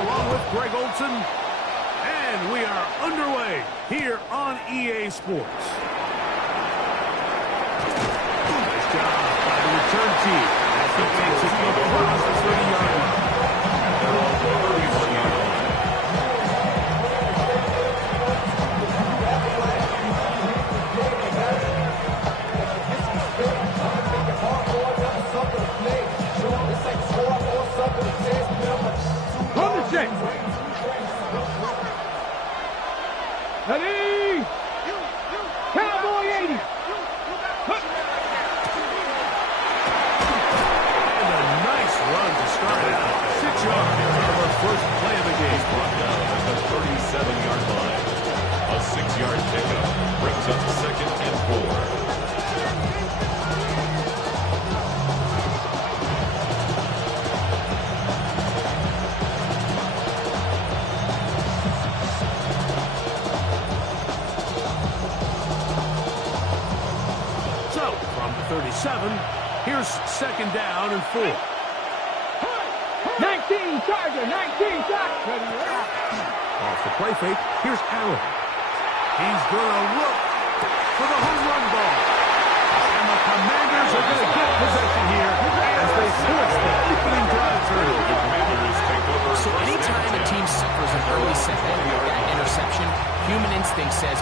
along with Greg Olson. And we are underway here on EA Sports. Nice job by the return team as he takes it across the 30-yard line. Ready? Cowboy 80. And a nice run to start out. 6 yards on our first play of the game. Brought down at the 37-yard line. A 6-yard pickup brings up 2nd and 4. So, from the 37, here's 2nd down and 4. 19 Charger, 19 Charger. Off the play fake, here's Allen. He's going to look for the home run ball. And the Commanders are going to get possession here as they force the opening drive turnover. So anytime a team suffers an early setback with that interception, human instinct says,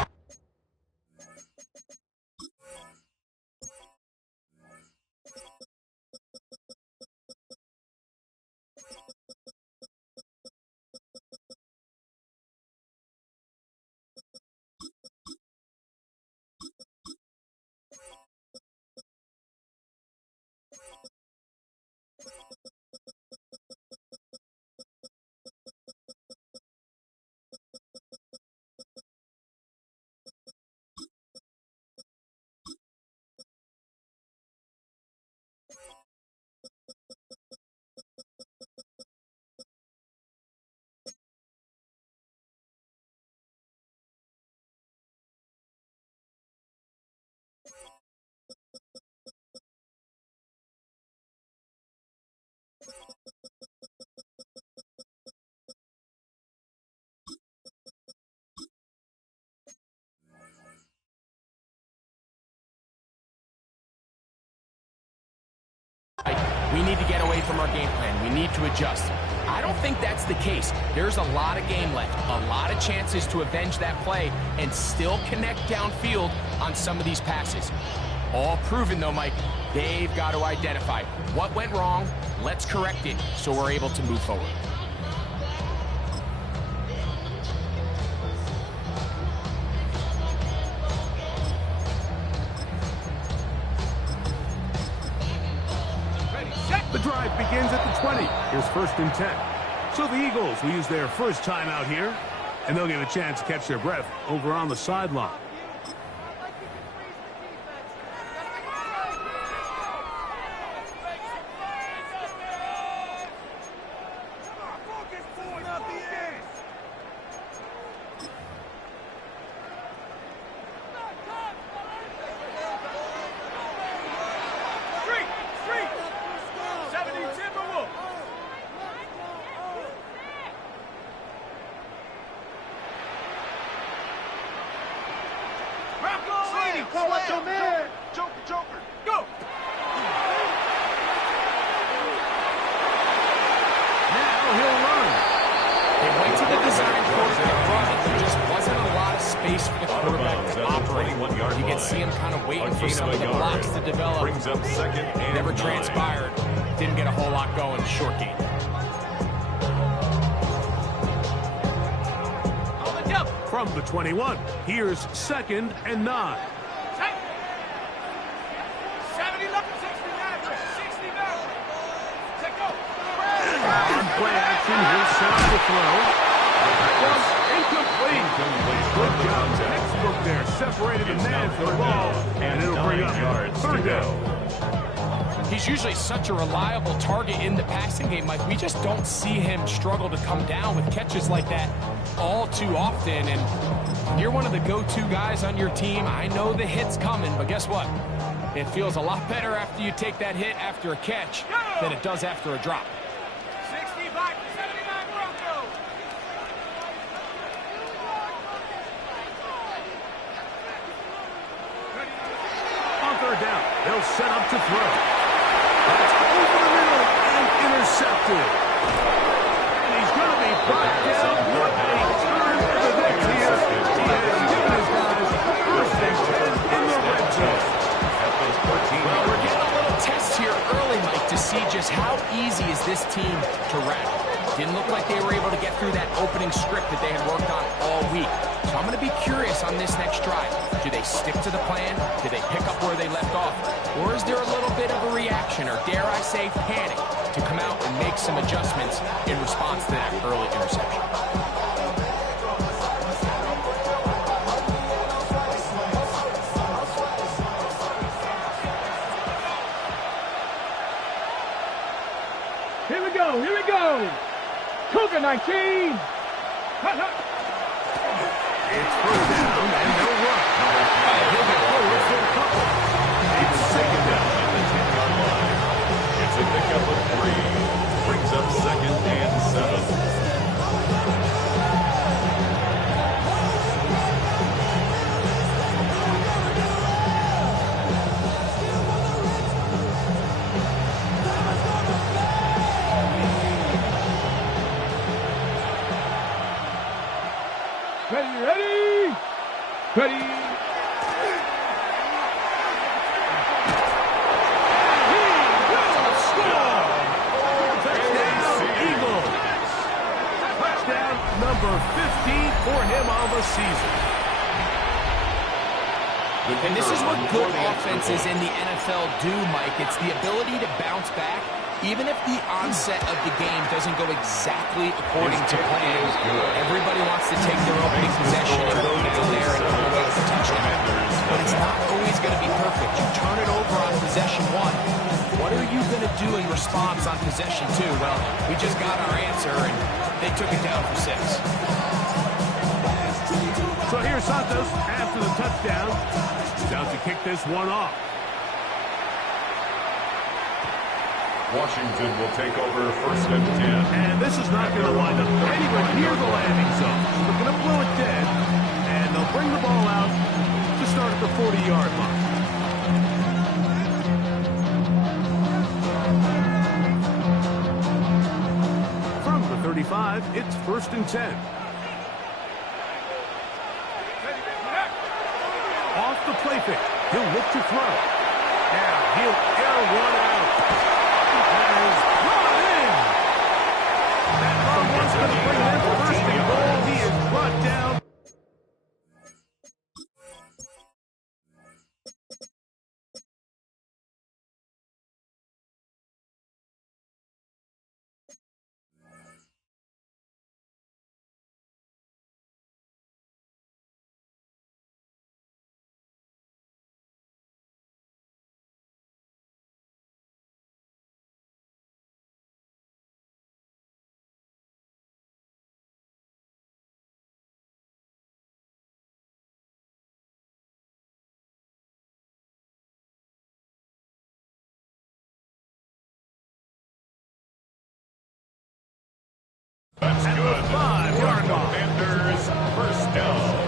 we need to get away from our game plan. We need to adjust. I don't think that's the case. There's a lot of game left, a lot of chances to avenge that play and still connect downfield on some of these passes. All proven, though, Mike. They've got to identify what went wrong. Let's correct it so we're able to move forward. The drive begins at the 20. Here's 1st and 10. So the Eagles will use their first time out here, and they'll get a chance to catch their breath over on the sideline. Joker, go! Now he'll run. They went to the design quarterback run, and there just wasn't a lot of space for the quarterback to operate. You can see him kind of waiting for some of the blocks to develop. Brings up 2nd and Never 9. transpired. Didn't get a whole lot going. Short game. From the 21, here's 2nd and 9. 70 left, 69, 69. Take go. On play action, he'll set up the throw. Incomplete. Good job. Textbook there. Separated the man from the ball, and it'll bring up 3rd down. He's usually such a reliable target in the passing game, Mike. We just don't see him struggle to come down with catches like that all too often. And you're one of the go-to guys on your team. I know the hit's coming, but guess what? It feels a lot better after you take that hit after a catch than it does after a drop. 65 to 79 Broncos. set up to throw. That's over the middle and intercepted. And he's going to be brought down. What a turn for the Knicks here. He has given his guys first and 10 in the red zone. Well, we're getting a little test here early, Mike, to see just how easy is this team to wrap. Didn't look like they were able to get through that opening script that they had worked on all week. So I'm going to be curious on this next drive. Do they stick to the plan? Do they pick up where they left off? Or is there a little bit of a reaction, or dare I say panic, to come out and make some adjustments in response to that early interception? Here we go, here we go. Cougar 19. Hut, hut. It's first down and no run. He'll get forward for a couple. It's second down at the 10-yard line. It's a pickup of 3. Brings up second and 7. Ready, ready. Ready. Number 15 for him on the season. And this is what good offenses in the NFL do, Mike. It's the ability to bounce back, even if the onset of the game doesn't go exactly according to plan. Everybody wants to take their opening possession and go down there and come away with a touchdown. But it's not always going to be perfect. You turn it over on possession 1. What are you going to do in response on possession 2? Well, we just got our answer, and they took it down for 6. So here's Santos after the touchdown. Down to kick this one off. Washington will take over first and 10. And this is not going to wind up anywhere near the landing zone. They're going to blow it dead, and they'll bring the ball out to start at the 40-yard line. From the 35, it's first and 10. Off the play fake, he'll look to throw. Now he'll air one out. That is brought in. That long one's going to bring them first and goal. He is brought down. That's At the good. 5-yard line. Commanders first down.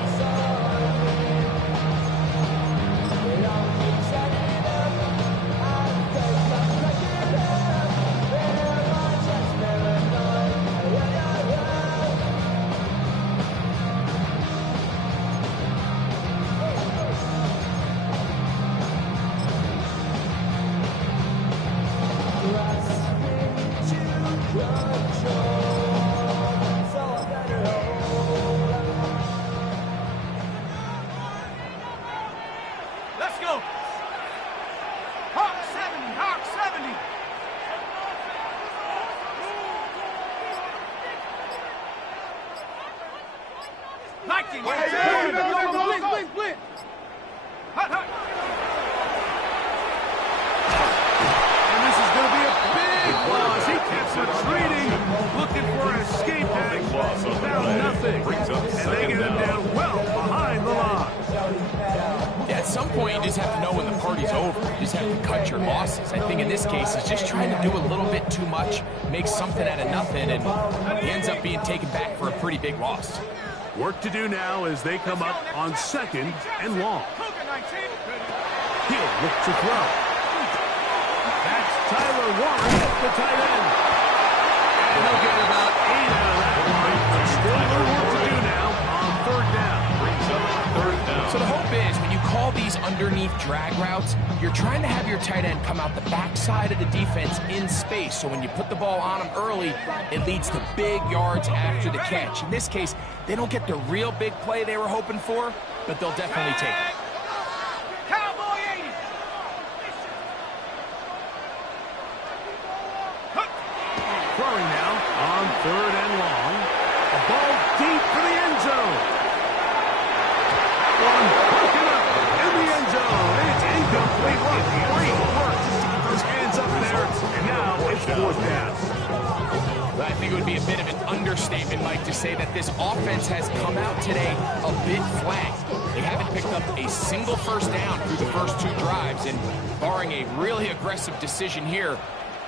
Let's go. Hawk 70, Hawk 70. Liking it. Blitz, blitz. Hot, hot. And this is going to be a big loss. He kept retreating, looking for an escape hatch. Found nothing. And they get him down well behind the line. Yeah, at some point, you just have to know when the party's over. You just have to cut your losses. I think in this case, he's just trying to do a little bit too much, make something out of nothing, and he ends up being taken back for a pretty big loss. Work to do now as they come up on second and long. Cougar 19. He'll look to throw. Tyler Warren, the tight end. And they'll get about 8 out of that one. But still a little work to do now on third down. Brings up third down. So the hope is when you call these underneath drag routes, you're trying to have your tight end come out the backside of the defense in space. So when you put the ball on him early, it leads to big yards after the catch. In this case, they don't get the real big play they were hoping for, but they'll definitely take it. Throwing now on third and long. A ball deep for the end zone. One broken up in the end zone. It's incomplete. What great work just to keep those hands up there. And now it's fourth down. I think it would be a bit of an understatement, Mike, to say that this offense has come out today a bit flat. They haven't picked up a single first down through the first 2 drives, and barring a really aggressive decision here,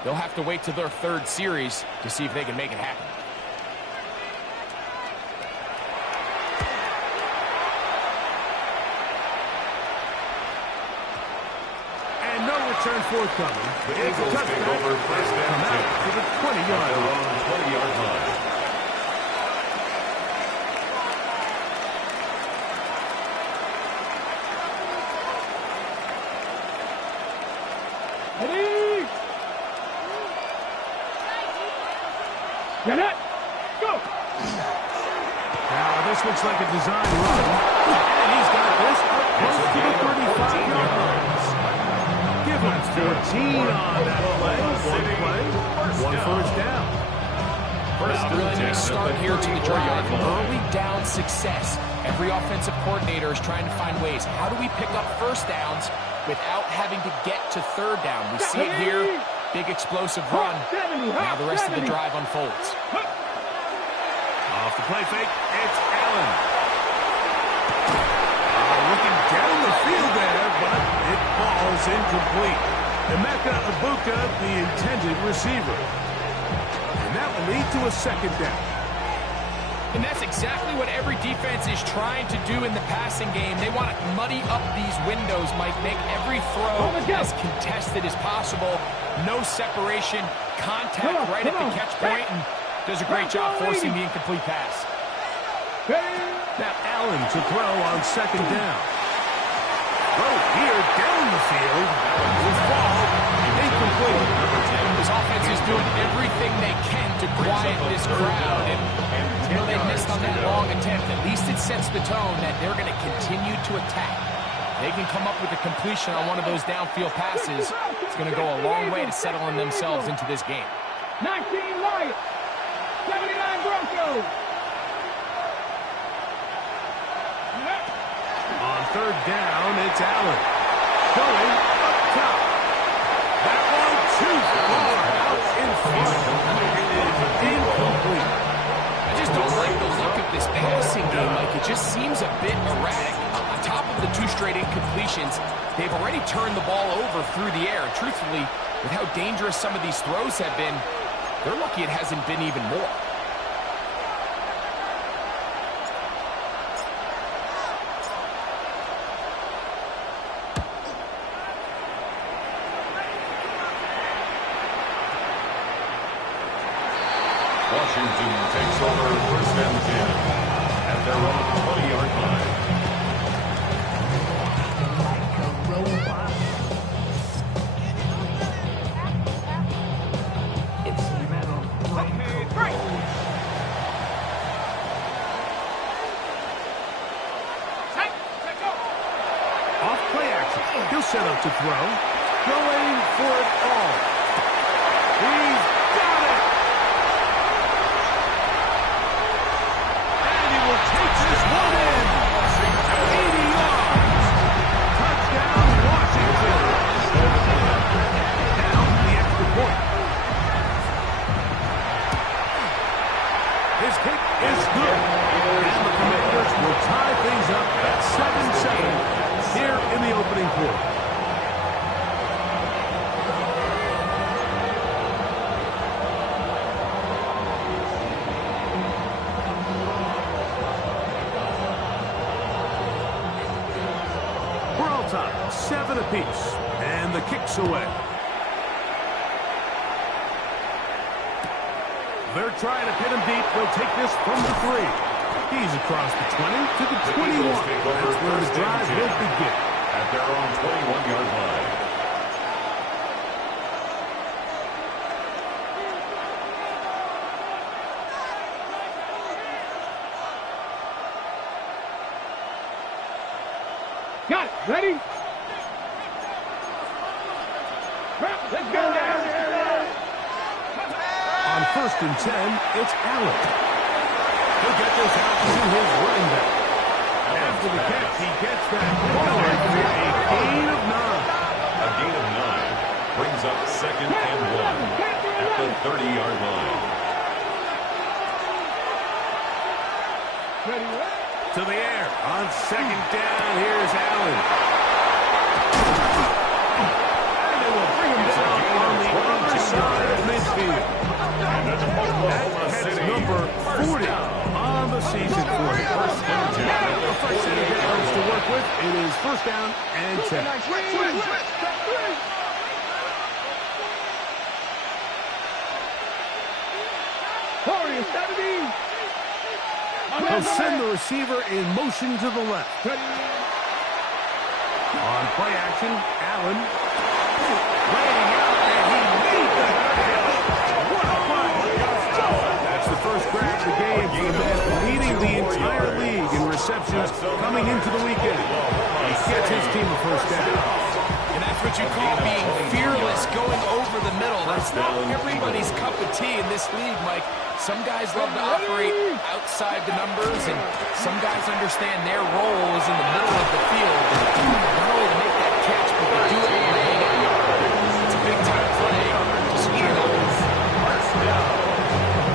they'll have to wait to their third series to see if they can make it happen. And no return forthcoming. The Eagles take over first down Come out to the 20-yard line. 20-yard line. Ready? Get it. Go. Now, this looks like a design run. And he's got this up close to the 35-yard line. Give him 14 on that play. One first down. Now, really nice start here to the drive. Early down success. Every offensive coordinator is trying to find ways. How do we pick up first downs without having to get to third down? We see it here. Big explosive run. Now the rest of the drive unfolds. Off the play fake, it's Allen. Looking down the field there, but it falls incomplete. Emeka Ibuka, the intended receiver. And that will lead to a second down. And that's exactly what every defense is trying to do in the passing game. They want to muddy up these windows, Mike, make every throw as contested as possible. No separation, contact right at the catch point, and does a great job forcing the incomplete pass. Now Allen to throw on second down. Throw here down the field. Will fall incomplete. This offense is doing everything they can to quiet this crowd, and they missed on that long attempt. At least it sets the tone that they're going to continue to attack. They can come up with a completion on one of those downfield passes. It's going to go a long way to settling themselves into this game. 19 Lions, 79 Broncos. On third down, it's Allen. Going up top. That one too far out in front. Incomplete. I just don't like the look of this passing game. Like, it just seems a bit erratic. On top of the 2 straight incompletions, they've already turned the ball over through the air. And truthfully, with how dangerous some of these throws have been, they're lucky it hasn't been even more. Washington takes over first and 10 at their own 20-yard line. Off play action. He'll set up to throw. Going for it all. He's got it. And he will take this one in. 80 yards. Touchdown, Washington. Now the extra point. His kick is good. And the Commanders will tie things up at 7-7 here in the opening quarter. We're all tied, 7 apiece, and the kick's away. trying to pin him deep. They'll take this from the 3. He's across the 20 to the 21. That's where the drive will begin. At their own 21-yard line. Got it. Ready? Let's go. On 1st and 10, it's Allen. He'll get this out to his running back. After the catch, he gets that forward for a gain of 9. A gain of 9 brings up 2nd and 1 at the 30-yard line. To the air. On 2nd down, here's Allen. And they will bring him down on the other side of midfield. That's number 40 on the season for him. Now, a fresh set of downs to work with. It is 1st down and 10. He'll send the receiver in motion to the left. On play action, Allen laying out, and he made the catch. What a play! That's the first grab of the game for the man leading the entire league in receptions coming into the weekend. He gets his team a 1st down. And that's what you call being fearless, going over the middle. That's not everybody's cup of tea in this league, Mike. Some guys love to operate outside the numbers, and some guys understand their role is in the middle of the field. And not only to make that catch, but to do it laying it yard. It's a big-time play. Just secure the ball. 1st down.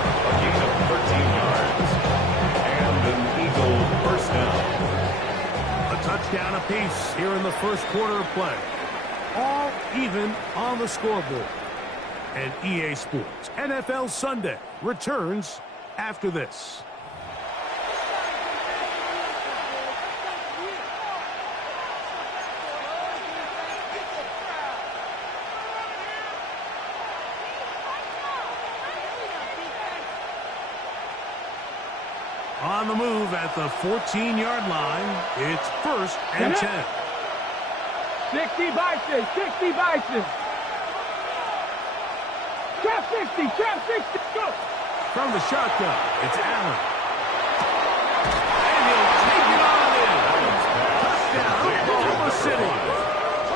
A gain of 13 yards. And an Eagle 1st down. A touchdown apiece here in the 1st quarter of play. All even on the scoreboard. And EA Sports NFL Sunday returns after this. On the move at the 14-yard line, it's 1st and 10. 60 Bison, 60 Bison. Trap 60, go! From the shotgun, it's Allen. And he'll take it on in. Touchdown, Oklahoma City.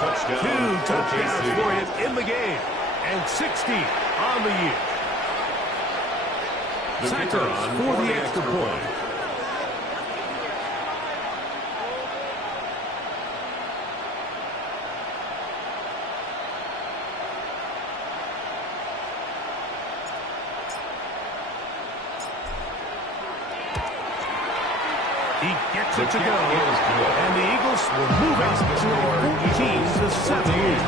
Touchdown. 2 touchdowns for him in the game. And 60 on the year. Santos for the extra point. He gets it to go, and the Eagles will move out to a 14-7 lead.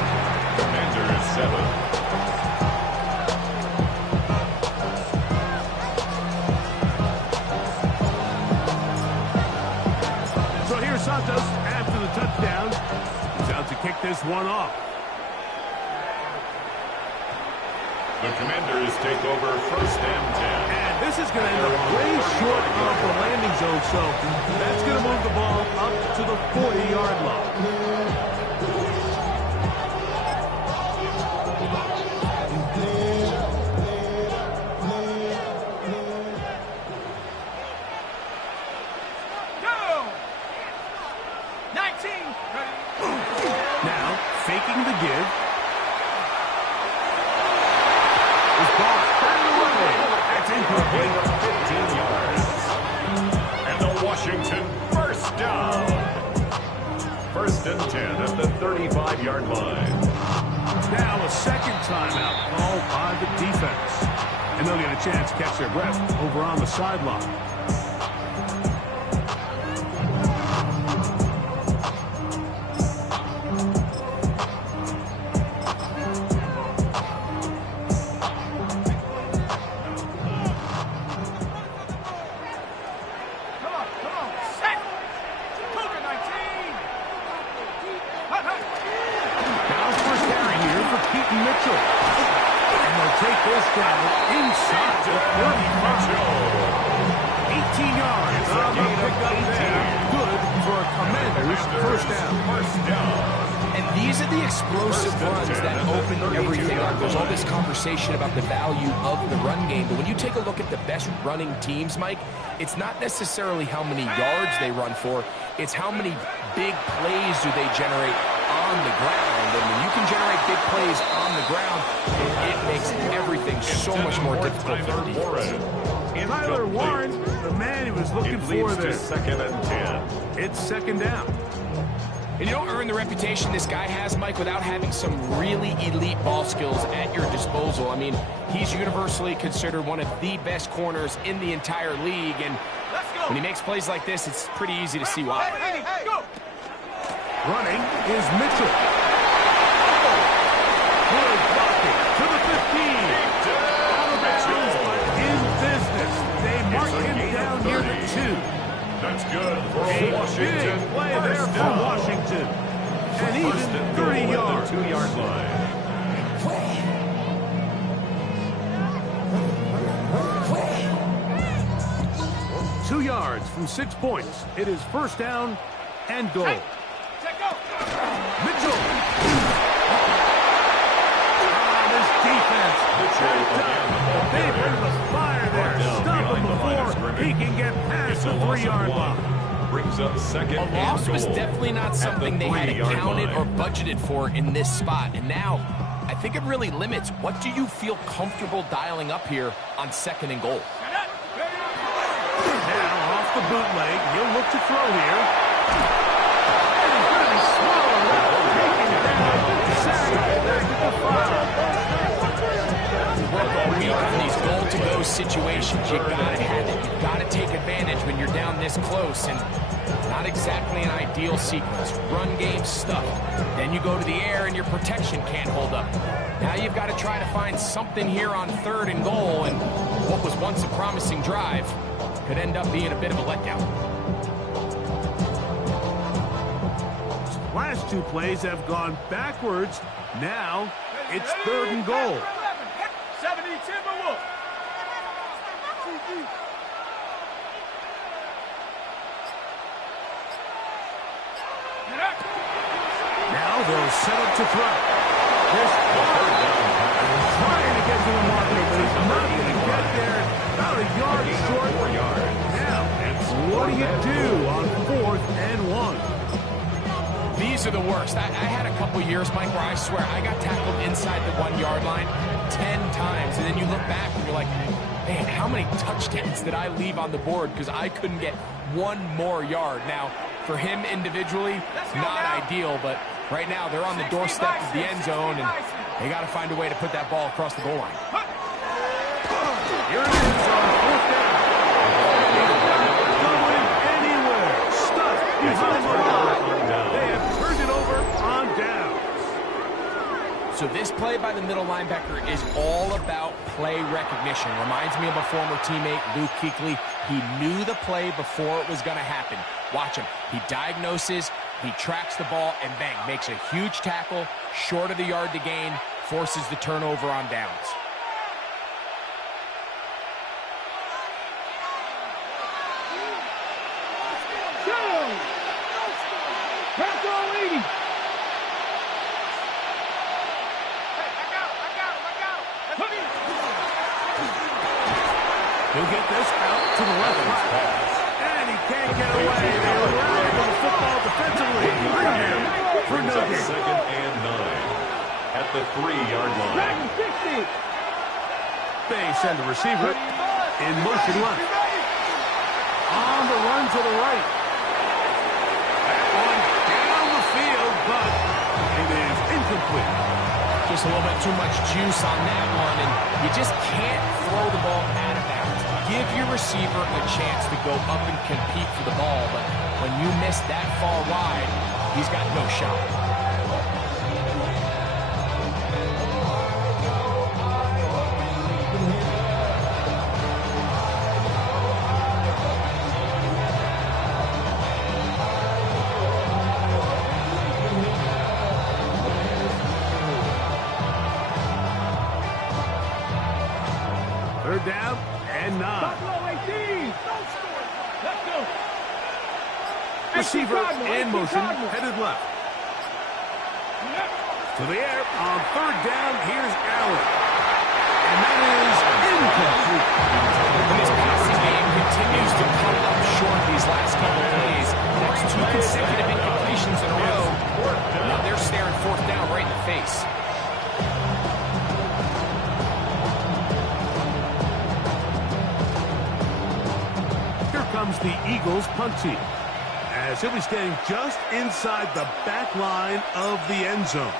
Commanders 7. So here's Santos after the touchdown. He's out to kick this one off. The Commanders take over 1st and 10. And this is going to end up way short of the landing zone, so that's going to move the ball up to the 40-yard line. Now, faking the give. This ball batted away. That's incomplete. 15 yards. And the Washington 1st down. 1st and 10 at the 35-yard line. Now a 2nd timeout called by the defense. And they'll get a chance to catch their breath over on the sideline. Mitchell. And they'll take this down inside the 30. These are the explosive runs that open everything up. There's all this conversation about the value of the run game, but when you take a look at the best running teams, Mike, it's not necessarily how many yards they run for, it's how many big plays do they generate on the ground. And when you can generate big plays on the ground, it makes everything so much more difficult for the defense. Tyler Warren, the man he was looking for there. Second and 10. It's second down. And you don't earn the reputation this guy has, Mike, without having some really elite ball skills at your disposal. I mean, he's universally considered one of the best corners in the entire league, and when he makes plays like this, it's pretty easy to see why. Running is Mitchell. Good blocking to the 15. Out of bounds, but in business. They mark him down near the 2. That's good for A Washington. big play there for Washington. And even 30 yards. 2-yard line. 2 yards from 6 points. It is first down and goal. Mitchell. This defense. They bring the fire there. Stop him before he can get past the 3-yard line. Brings up second A and loss was goal definitely not at something the they had 3-yard accounted line. or budgeted for in this spot. And now, I think it really limits. What do you feel comfortable dialing up here on second and goal? Now off the bootleg. He'll look to throw here. And he's going to be swallowed up. Taken down. Sacked back at the 5. When you have these goal-to-go situations, you gotta have it. You gotta take advantage when you're down this close, and not exactly an ideal sequence. Run game stuffed. Then you go to the air, and your protection can't hold up. Now you've got to try to find something here on third and goal, and what was once a promising drive could end up being a bit of a letdown. Last 2 plays have gone backwards. Now it's third and goal. 70 Timberwolves. Now they'll set up to throw. This trying to get to the marker, but he's not going to get there. About a yard short. 4 yards. Now, what do you do on 4th and 1? These are the worst. I had a couple years, Mike, where I swear I got tackled inside the 1-yard line 10 times, and then you look back and you're like, man, how many touchdowns did I leave on the board because I couldn't get 1 more yard? Now, for him individually, not ideal, but right now they're on the doorstep of the end zone, and they got to find a way to put that ball across the goal line. Here it is on 4th down. Going anywhere. Stuffed behind the line. They have turned it over on downs. So this play by the middle linebacker is all about play recognition. Reminds me of a former teammate, Luke Kuechly. He knew the play before it was going to happen. Watch him. He diagnoses, he tracks the ball, and bang, makes a huge tackle, short of the yard to gain, forces the turnover on downs. He'll get this out to the left. And he can't get away. They were rallying on the football defensively. Rebound for no gain. Second and 9 at the 3-yard line. They send the receiver in motion left. On the run to the right. That one down the field, but it is incomplete. Just a little bit too much juice on that one, and you just can't throw the ball out of bounds. Give your receiver a chance to go up and compete for the ball, but when you miss that far wide, he's got no shot. Third down and 9. Receiver in motion, headed left. To the air on third down. Here's Allen. And that is incomplete. And this passing game continues to come up short these last couple plays. That's 2 consecutive incompletions in a row. Now they're staring fourth down right in the face. Here comes the Eagles punt team, as he'll be standing just inside the back line of the end zone.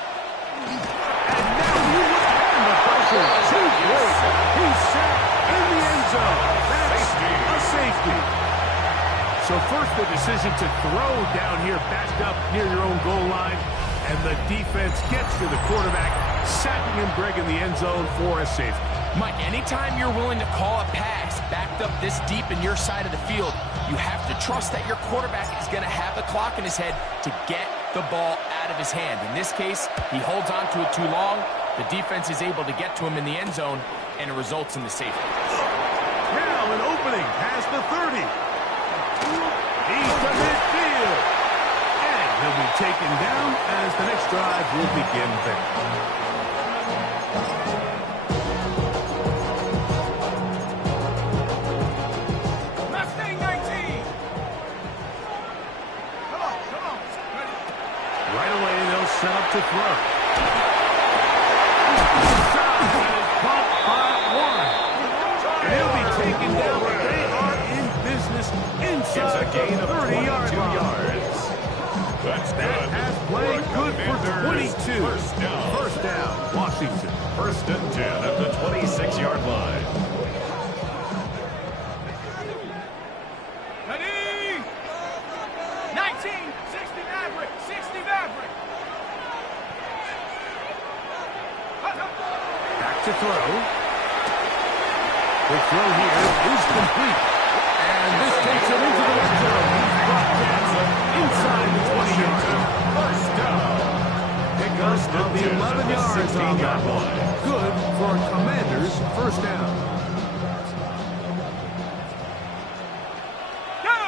And now he was on the pressure. Too close. He's set in the end zone. That's a safety. So first the decision to throw down here, backed up near your own goal line, and the defense gets to the quarterback, sacking him, Greg, in the end zone for a safety. Mike, anytime you're willing to call a pass backed up this deep in your side of the field, you have to trust that your quarterback is going to have the clock in his head to get the ball out of his hand. In this case, he holds on to it too long. The defense is able to get to him in the end zone, and it results in the safety. Now an opening past the 30. He's to midfield. And he'll be taken down as the next drive will begin there. Set up to throw. Caught by one. He'll be taken down, but they are in business inside the 30-yard line. That pass play good for 22. First down, Washington. First and 10 at the 26-yard line. Ready? 19, 60 Maverick, 60 Maverick. Back to throw. The throw here is complete. And this takes him into the red zone. He's brought down inside the 20-yard line. First down. Pick us at the 11 yards on that one. Good for Commanders' first down. Go!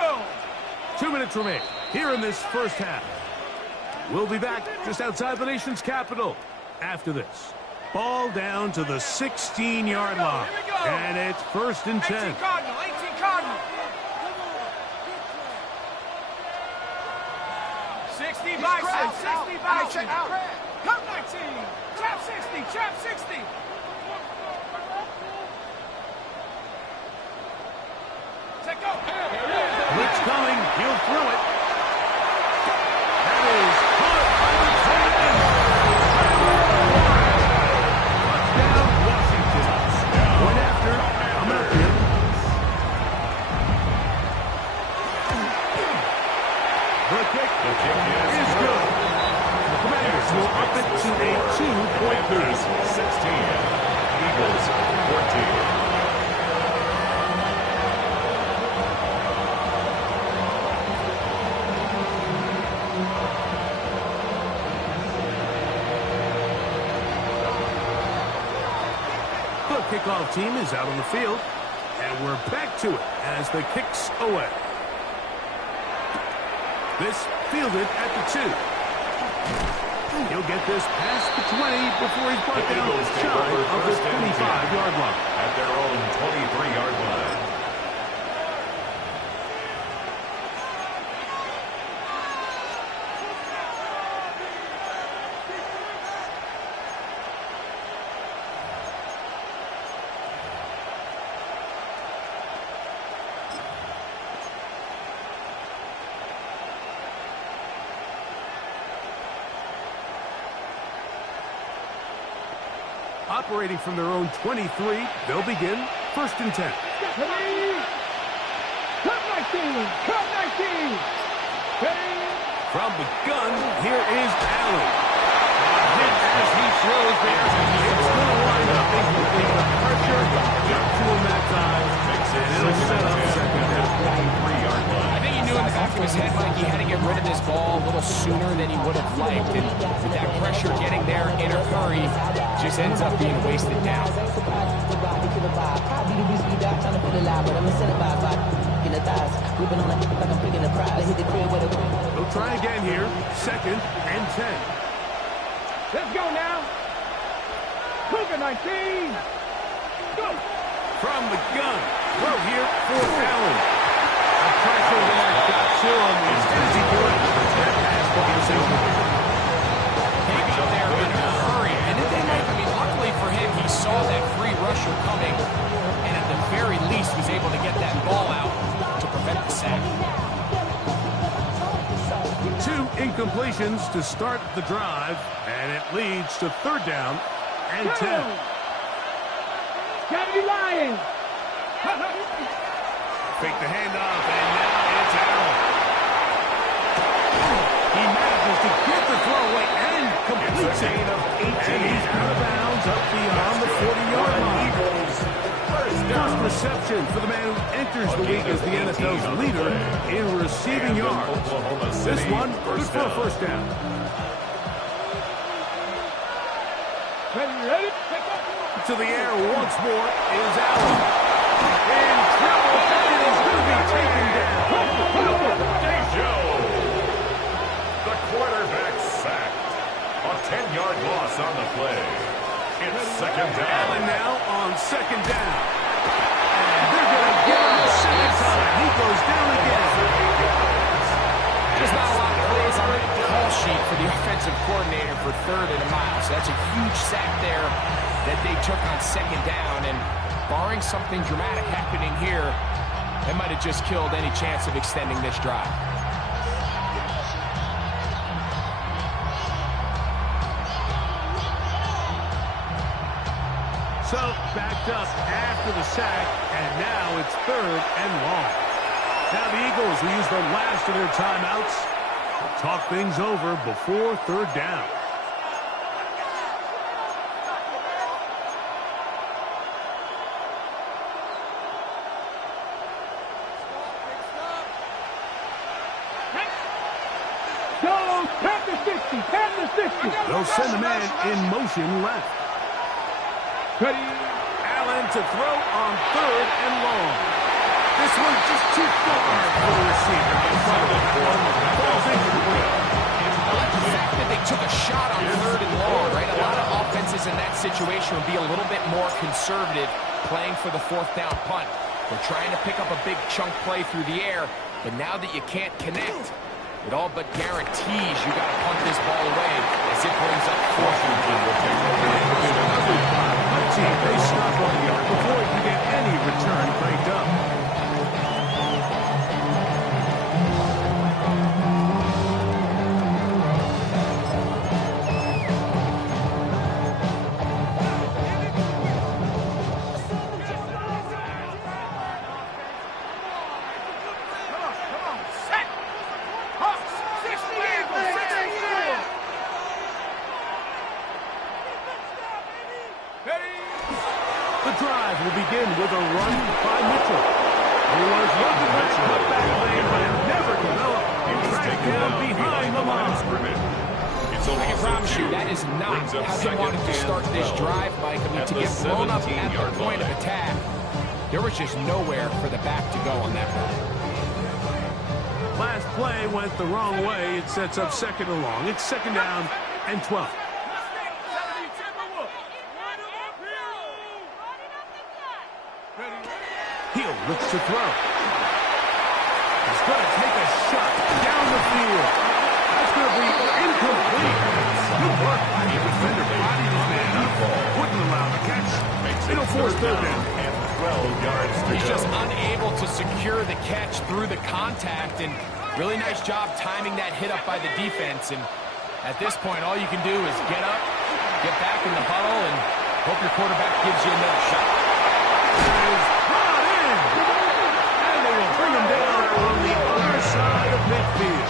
2 minutes remain here in this first half. We'll be back just outside the nation's capital after this. Ball down to the 16-yard line. And it's first and 10. 18 Cardinal, 18 Cardinal. 60 Bison, 60 Bison. Come 19. Trap 60, trap 60. Set go. Blitz coming. He'll throw it. That is caught by the tight end. Touchdown, Washington. Point after American. The kick is good. The Commanders will up it to a 2-point lead. 16. Eagles 14. The kickoff team is out on the field, and we're back to it as the kick's away. This fielded at the 2. He'll get this past the 20 before he's brought down shy of the 25-yard line. At their own 23-yard line. Operating from their own 23, they'll begin first and 10. Ready? Cut 19, cut 19. Ready? From the gun, here is Allen. Hit as he throws there. It's going to wind up incomplete. The pressure got to him that time, and it'll set up second down. 23-yard line. I think he knew in the back of his head, Mike, he had to get rid of this ball a little sooner than he would have liked. And with that pressure getting there in a hurry, just ends up being wasted down. They'll try again here. Second and 10. Let's go now. Cougar 19. Go. From the gun. Throw here for Allen. The pressure there got to him. As he corrects that pass ball is incomplete. They got there in a hurry. And luckily for him, he saw that free rusher coming, and at the very least was able to get that ball out to prevent the sack. 2 incompletions to start the drive, and it leads to 3rd down and 10. Gotta be lying. Fake the handoff, and now it's Allen. He manages to get the throw away and completes it. And he's out of bounds up beyond the 40-yard line. First reception for the man who enters the league as the NFL's leader in receiving yards. This one, good for a 1st down. Ready? To the air once more is Allen. In trouble, and he's going to be taken down. The quarterback sacked. A 10-yard loss on the play. It's 2nd down. Allen now on 2nd down. And they're going to give him a 2nd time. He goes down again. There's not a lot of plays on the call sheet for the offensive coordinator for 3rd and a mile. So that's a huge sack there that they took on 2nd down. And barring something dramatic happening here, that might have just killed any chance of extending this drive. So, backed up after the sack, and now it's 3rd and long. Now the Eagles will use the last of their timeouts to talk things over before 3rd down. Go, tap the 60. They'll send the man in motion left. Ready? Allen to throw on 3rd and long. This one's just too far for the receiver. Falls incomplete. The fact that they took a shot on 3rd and long, right? A lot of offenses in that situation would be a little bit more conservative playing for the 4th down punt. They're trying to pick up a big chunk play through the air, but now that you can't connect, it all but guarantees you got to punt this ball away as it brings up 4th. They stop on the yard before he can get any return cranked up. The drive will begin with a run by Mitchell. He was looking for that cutback lane, but it never developed. Tracked down behind the line. I can promise you that is not how they wanted to start this drive, Mike. I mean, to get blown up at the point of attack, there was just nowhere for the back to go on that run. Last play went the wrong way. It sets up 2nd and long. It's 2nd down and 12. Hill looks to throw. He's going to take a shot down the field. That's going to be incomplete. Good work by the defender. Bodied his man up. Wouldn't allow the catch. It'll force 3rd down. And 12 yards to He's go. just unable to secure the catch through the contact, and really nice job timing that hit up by the defense. And at this point, all you can do is get up, get back in the huddle, and hope your quarterback gives you another shot. Is brought in. And they will bring him down on the other side of midfield.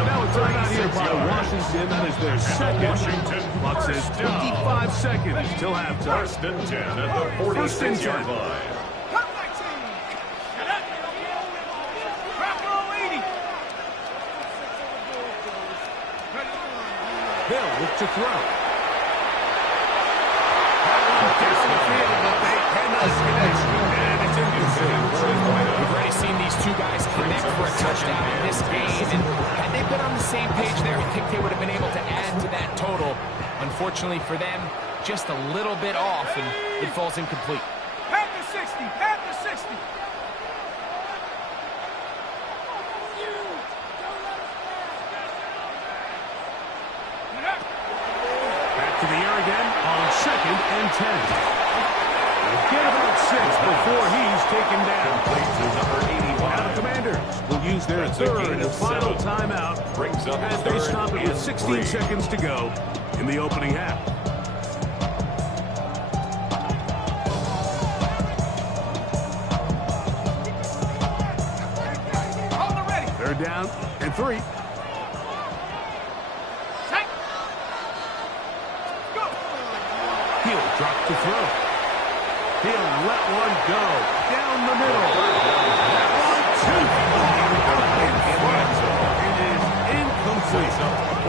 Now it's run out here by Washington. That is their 2nd. Clock says 25 seconds till halftime. 1st and 10 at the 46-yard line. Hill look to throw. Down the field, but they cannot connect. And it's incomplete. We've already seen these two guys connect for a touchdown in this game, and had they been on the same page there. I think they would have been able to add to that total. Unfortunately for them, just a little bit off, and it falls incomplete. At the 60, at the 60. Back to the air again on 2nd and 10. We'll get about 6 before he's taken down. Now the Commanders will use their third and final timeout as they stop it with 16 seconds to go in the opening half. They're down and 3. He'll drop to throw. He'll let one go down the middle. That one, too far in front. It is incomplete.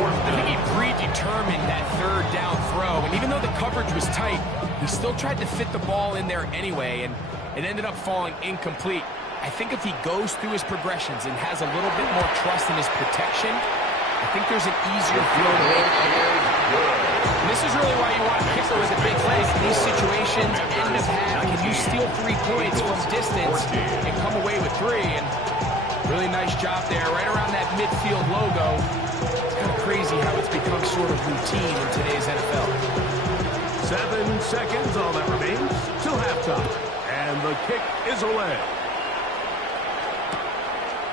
I think he predetermined that third down throw, and even though the coverage was tight, he still tried to fit the ball in there anyway, and it ended up falling incomplete. I think if he goes through his progressions and has a little bit more trust in his protection, I think there's an easier throw to make. And this is really why you want a kicker with a big leg. In these situations, end of half, can you steal 3 points from distance and come away with 3? And really nice job there, right around that midfield logo. It's kind of crazy how it's become sort of routine in today's NFL. 7 seconds, all that remains till halftime. And the kick is away.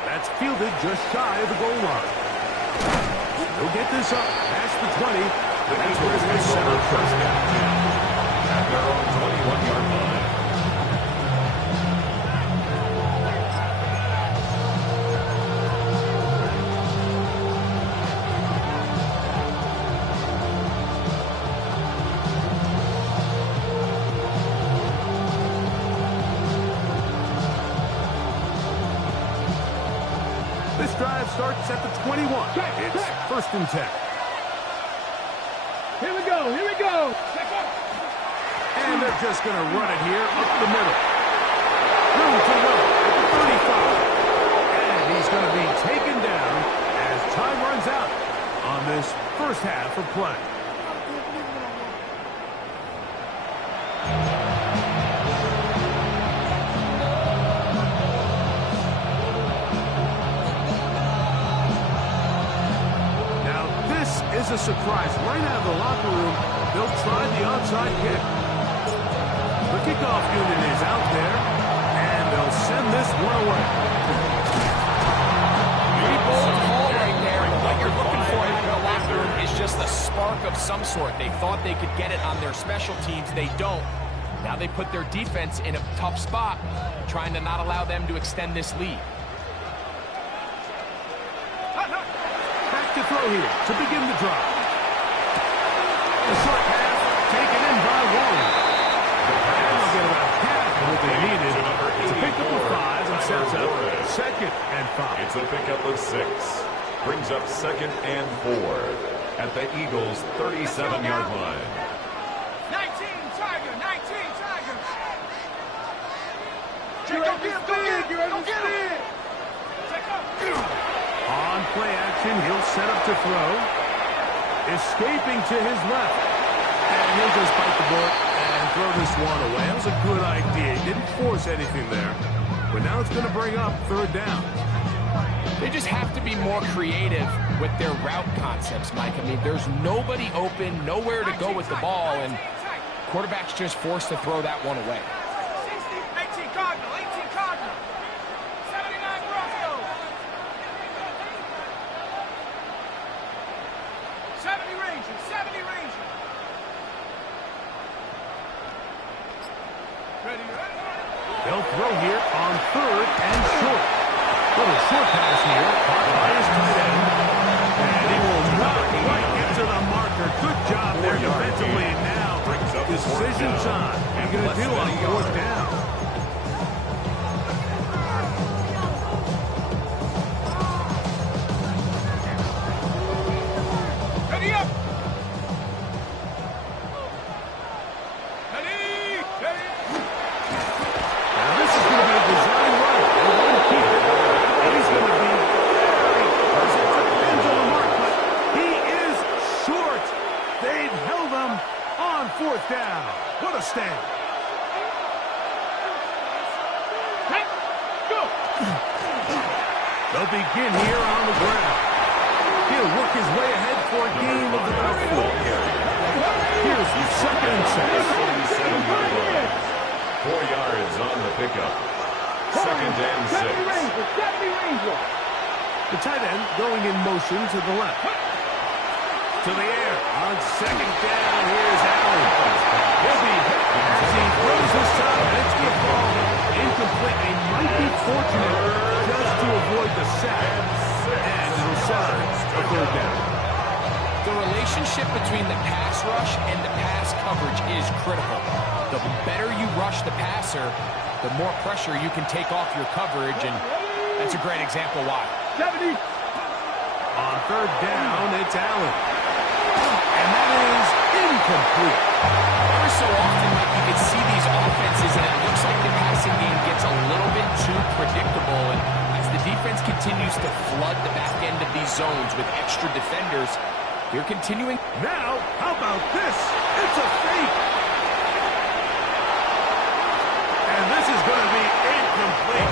That's fielded just shy of the goal line. He'll get this up past the 20. That's where they set up first down. At their own 21-yard line. This drive starts at the 21. It's 1st and 10. Here we go, here we go. And they're just going to run it here up the middle. Room to run at the 35. And he's going to be taken down as time runs out on this first half of play. Is a surprise. Right out of the locker room, they'll try the onside kick. The kickoff unit is out there, and they'll send this one away. Pretty bold call right there. What you're looking for in the locker room is just a spark of some sort. They thought they could get it on their special teams. They don't. Now they put their defense in a tough spot, trying to not allow them to extend this lead. To throw here to begin the drive. A short pass taken in by Warren. And they'll get about half of what they needed. It's a pickup of 5 and sets up 2nd and 5. It's a pickup of 6. Brings up 2nd and 4 at the Eagles' 37-yard line. 19 Tiger, 19 Tiger. Go get him. On play action, he'll set up to throw. Escaping to his left. And he'll just bite the bullet and throw this one away. That was a good idea. He didn't force anything there. But now it's going to bring up 3rd down. They just have to be more creative with their route concepts, Mike. I mean, there's nobody open, nowhere to go with the ball, and quarterback's just forced to throw that one away. 18 Cardinal, 18 Cardinal. 79 Bronco. 70 Ranger, 70 Ranger. Ready. They'll throw here on 3rd and short. Little short pass here, caught by his tight end. And he will not quite get to the marker. Good job there defensively. Now, decision time. What are you going to do on 4th down? Ready up. Now this is going to be a design run. They want to keep it. And he's going to be very present to the mark. They'll begin here on the ground. He'll work his way ahead for a gain of about 4. Here's the second and 4 yards on the pickup. Second and 6. The tight end going in motion to the left. To the air. On second down, here's Allen. He'll be hit as he throws this time, and it's going to fall incomplete. They might be fortunate just to avoid the sack, and it'll set up a 3rd down. The relationship between the pass rush and the pass coverage is critical. The better you rush the passer, the more pressure you can take off your coverage, and that's a great example why. 70. On 3rd down, it's Allen. And that is incomplete. Every so often, like, you can see these offenses, and it looks like the passing game gets a little bit too predictable. And as the defense continues to flood the back end of these zones with extra defenders, they're continuing. Now, how about this? It's a fake. And this is going to be incomplete.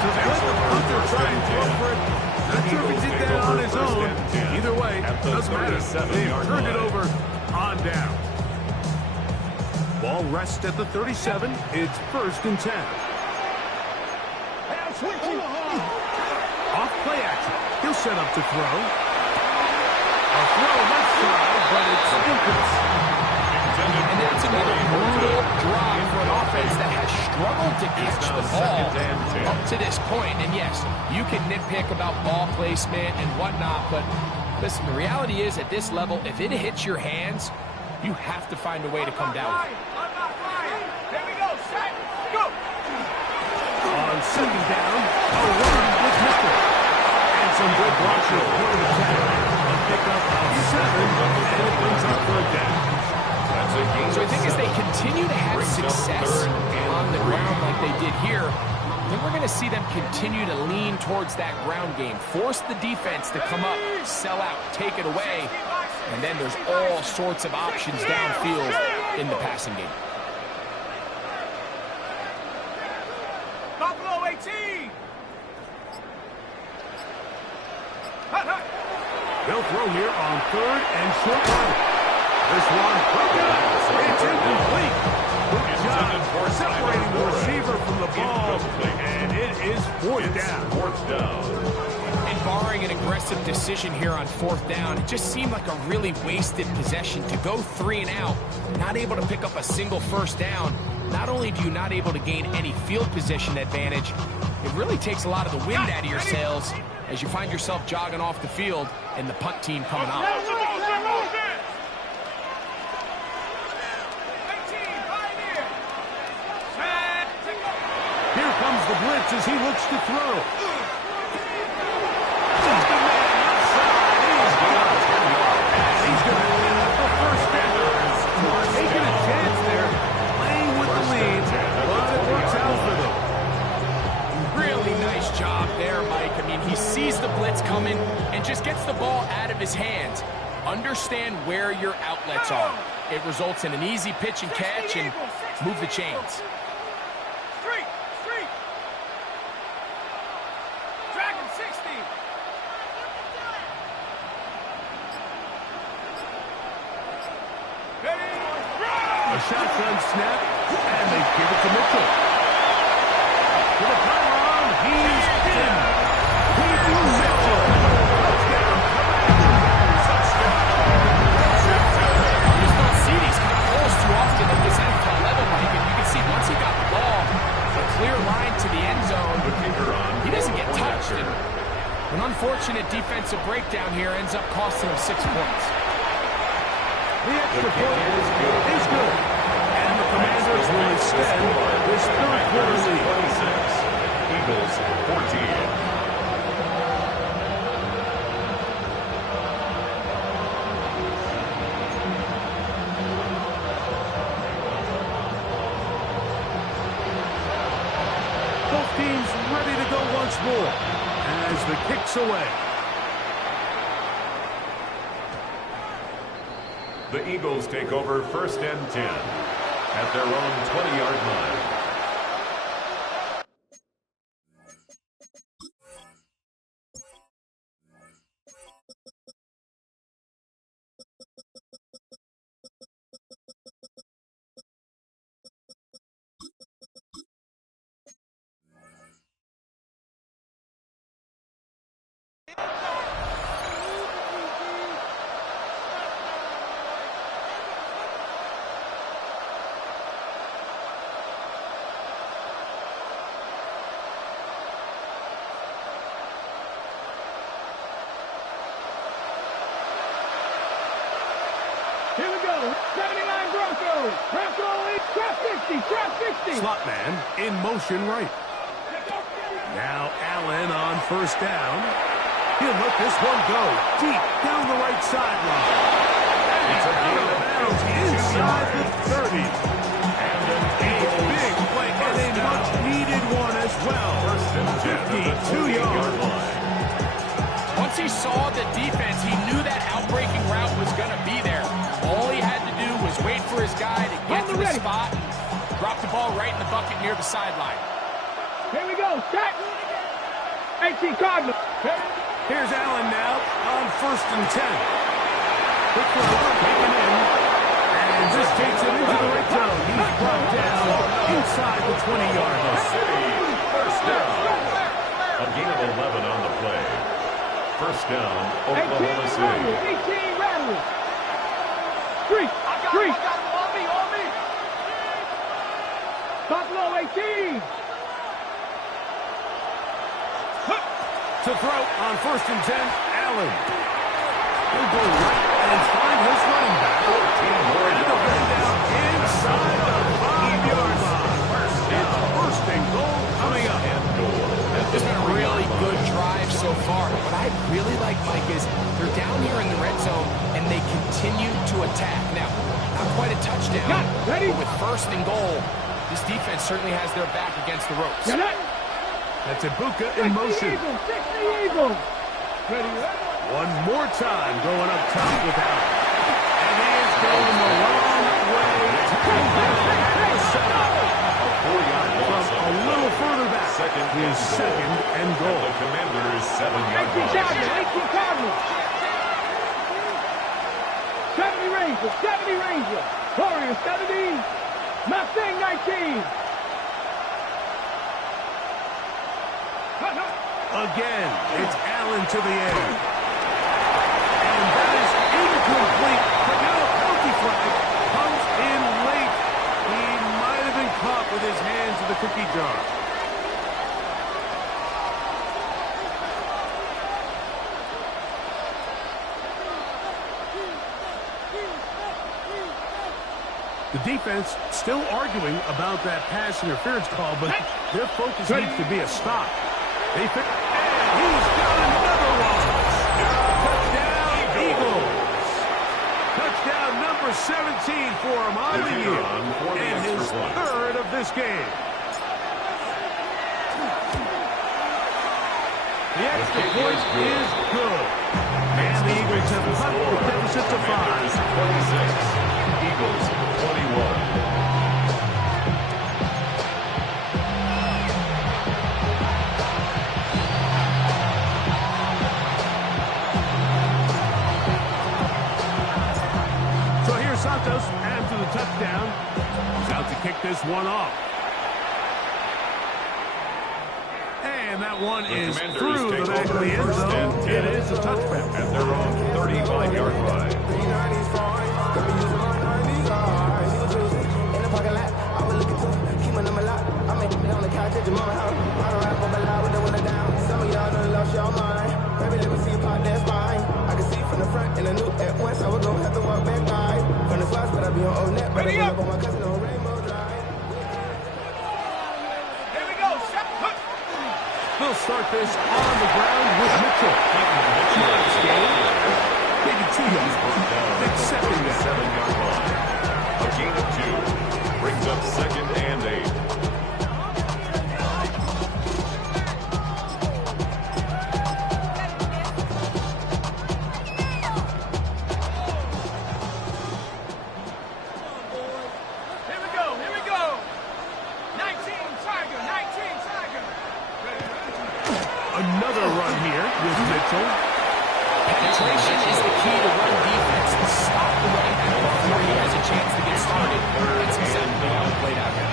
So they let the punter try and go for it. Not sure if he did that on his own. Either way, doesn't matter. They've turned it over on down. Ball rests at the 37. It's 1st and 10. Off play action. He'll set up to throw. A throw left side, but it's incomplete. And that's another brutal drive for an offense that has struggled to catch the ball up to this point. And yes, you can nitpick about ball placement and whatnot, but listen, the reality is at this level, if it hits your hands, you have to find a way to come down with it. Here we go, set, go! On 2nd down, a run with Mitchell. And some good blocking for the attack. A pickup of 7, and it brings up 3rd down. So I think as they continue to have success on the ground like they did here, I think we're going to see them continue to lean towards that ground game, force the defense to come up, sell out, take it away, and then there's all sorts of options downfield in the passing game. Buffalo 18! They'll throw here on 3rd and short right. This one, it's incomplete. Good job separating the receiver from the ball, and it is 4th down. 4th down. And barring an aggressive decision here on 4th down, it just seemed like a really wasted possession to go 3 and out, not able to pick up a single 1st down. Not only do you not able to gain any field position advantage, it really takes a lot of the wind out of your sails as you find yourself jogging off the field and the punt team coming out. Here comes the blitz as he looks to throw. Just a man outside. He's going to pick up the 1st down. Taking a chance there, playing with the lead, but it works out for them. Really nice job there, Mike. I mean, he sees the blitz coming and just gets the ball out of his hands. Understand where your outlets are. It results in an easy pitch and catch and move the chains. Dragon 60! A shotgun snap, and they give it to Mitchell. To the pylon, he's in. Hebrew Mitchell. You just don't see these kind of calls too often at this NFL level, Mike. And you can see once he got the ball, the clear line to the end zone, he doesn't get touched. And an unfortunate defensive breakdown here ends up costing him 6 points. The extra point is good. And the Commanders will extend this 3rd quarter lead. Eagles 14. Both teams ready to go once more as the kick's away. The Eagles take over 1st and 10 at their own 20-yard line. 79 Broncos. Broncos, trap 60, trap 60. Slot man in motion right. Now Allen on first down. He'll let this one go deep down the right sideline. It's out of bounds inside the 30. And a big play and a much-needed one as well. 52-yard line. Once he saw the defense, he knew that outbreaking route was going to be there. All he had to do was wait for his guy to get to the spot and drop the ball right in the bucket near the sideline. Here we go. Set. 18 Cardinals. Here's Allen now on first and 10. Quick throw, taken in. And this takes him into the red zone. He's brought down inside the 20-yard line. First down. A gain of 11 on the play. First down, Oklahoma City. 18 Rattlers. Street. Street. On me. Buffalo 18. To throw on first and 10, Allen. He'll go right and find his running back. 14 more yards. Down inside the 5-yard line. It's first and goal coming up. It's been a really good drive so far. What I really like, Mike, is they're down here in the red zone, and they continue to attack. Now, not quite a touchdown, but with first and goal, this defense certainly has their back against the ropes. That's Ibuka in motion. 60 Eagles. Ready. One more time going up top with Allen. And he is going the wrong way. From a little further back. His second and goal. The Commanders 7-yard line. 18 Cardinals. 70 Rangers. 70 Rangers. Warriors 70. Mustang 19. Again, it's Allen to the air. And that is incomplete. But now a penalty flag comes in late. He might have been caught with his hands in the cookie jar. The defense still arguing about that pass interference call, but their focus needs to be a stop. And he's got another one. Touchdown, Eagles. Touchdown number 17 for him on the year. And his third of this game. The extra point is good. And the Eagles have cut the deficit to 5. 26. Eagles 21. Santos, after the touchdown, he's out to kick this one off. And that one is through the back of the end zone. It is a touchback. At their own 35-yard line. Ready up. Here we go. They'll start this on the ground with Mitchell. Modest gain. Maybe 2 yards. It's second down. 7-yard line. A gain of 2. Brings up second and 8. Another run here with Mitchell. Penetration is the key to run defense. Stop the running back before he has a chance to get started. That's exactly how it played out here.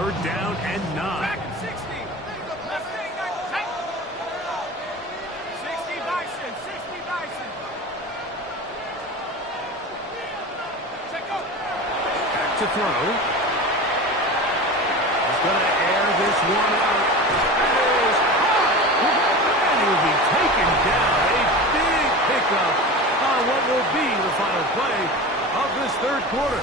Third down and 9. Back at 60. Mustang 19. 60 Bison. 60 Bison. Check go. Back to throw. Going to air this one out. That is hot. And he'll be taken down. A big pickup on what will third quarter.